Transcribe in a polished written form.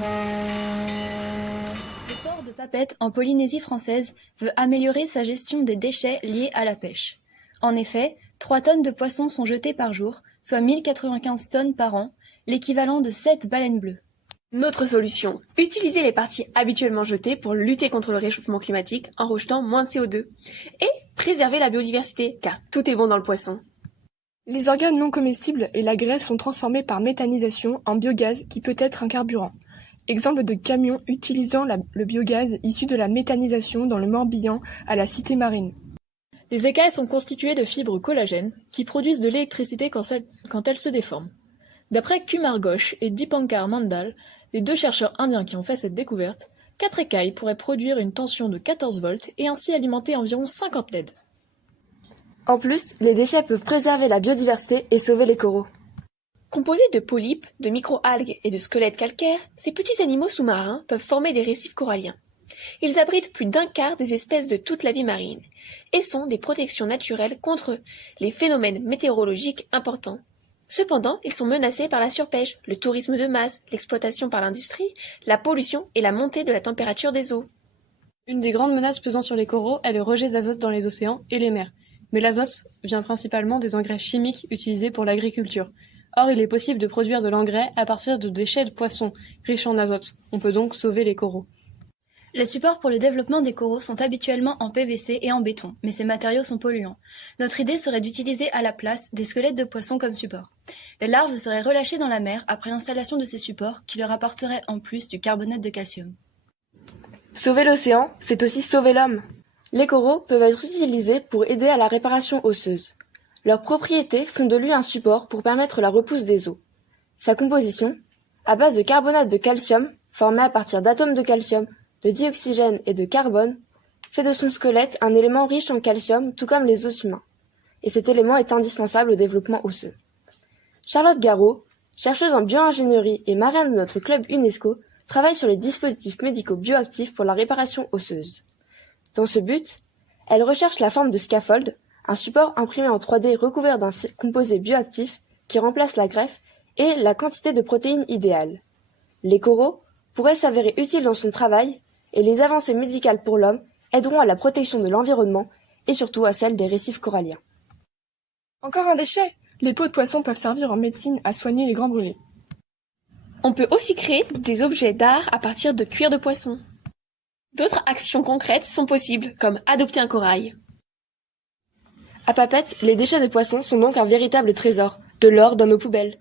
Le port de Papeete, en Polynésie française, veut améliorer sa gestion des déchets liés à la pêche. En effet, 3 tonnes de poissons sont jetées par jour, soit 1095 tonnes par an, l'équivalent de 7 baleines bleues. Notre solution, utiliser les parties habituellement jetées pour lutter contre le réchauffement climatique en rejetant moins de CO2. Et préserver la biodiversité, car tout est bon dans le poisson. Les organes non comestibles et la graisse sont transformés par méthanisation en biogaz qui peut être un carburant. Exemple de camion utilisant le biogaz issu de la méthanisation dans le Morbihan à la Cité Marine. Les écailles sont constituées de fibres collagènes qui produisent de l'électricité quand elles se déforment. D'après Kumar Ghosh et Dipankar Mandal, les 2 chercheurs indiens qui ont fait cette découverte, 4 écailles pourraient produire une tension de 14 volts et ainsi alimenter environ 50 LED. En plus, les déchets peuvent préserver la biodiversité et sauver les coraux. Composés de polypes, de microalgues et de squelettes calcaires, ces petits animaux sous-marins peuvent former des récifs coralliens. Ils abritent plus d'un quart des espèces de toute la vie marine et sont des protections naturelles contre les phénomènes météorologiques importants. Cependant, ils sont menacés par la surpêche, le tourisme de masse, l'exploitation par l'industrie, la pollution et la montée de la température des eaux. Une des grandes menaces pesant sur les coraux est le rejet d'azote dans les océans et les mers. Mais l'azote vient principalement des engrais chimiques utilisés pour l'agriculture. Or, il est possible de produire de l'engrais à partir de déchets de poissons riches en azote. On peut donc sauver les coraux. Les supports pour le développement des coraux sont habituellement en PVC et en béton, mais ces matériaux sont polluants. Notre idée serait d'utiliser à la place des squelettes de poissons comme support. Les larves seraient relâchées dans la mer après l'installation de ces supports qui leur apporteraient en plus du carbonate de calcium. Sauver l'océan, c'est aussi sauver l'homme. Les coraux peuvent être utilisés pour aider à la réparation osseuse. Leurs propriétés font de lui un support pour permettre la repousse des os. Sa composition, à base de carbonate de calcium, formé à partir d'atomes de calcium, de dioxygène et de carbone, fait de son squelette un élément riche en calcium tout comme les os humains. Et cet élément est indispensable au développement osseux. Charlotte Garraud, chercheuse en bioingénierie et marraine de notre club UNESCO, travaille sur les dispositifs médicaux bioactifs pour la réparation osseuse. Dans ce but, elle recherche la forme de scaffold, un support imprimé en 3D recouvert d'un composé bioactif qui remplace la greffe et la quantité de protéines idéale. Les coraux pourraient s'avérer utiles dans son travail et les avancées médicales pour l'homme aideront à la protection de l'environnement et surtout à celle des récifs coralliens. Encore un déchet! Les peaux de poisson peuvent servir en médecine à soigner les grands brûlés. On peut aussi créer des objets d'art à partir de cuir de poisson. D'autres actions concrètes sont possibles, comme adopter un corail. À Papeete, les déchets de poissons sont donc un véritable trésor, de l'or dans nos poubelles.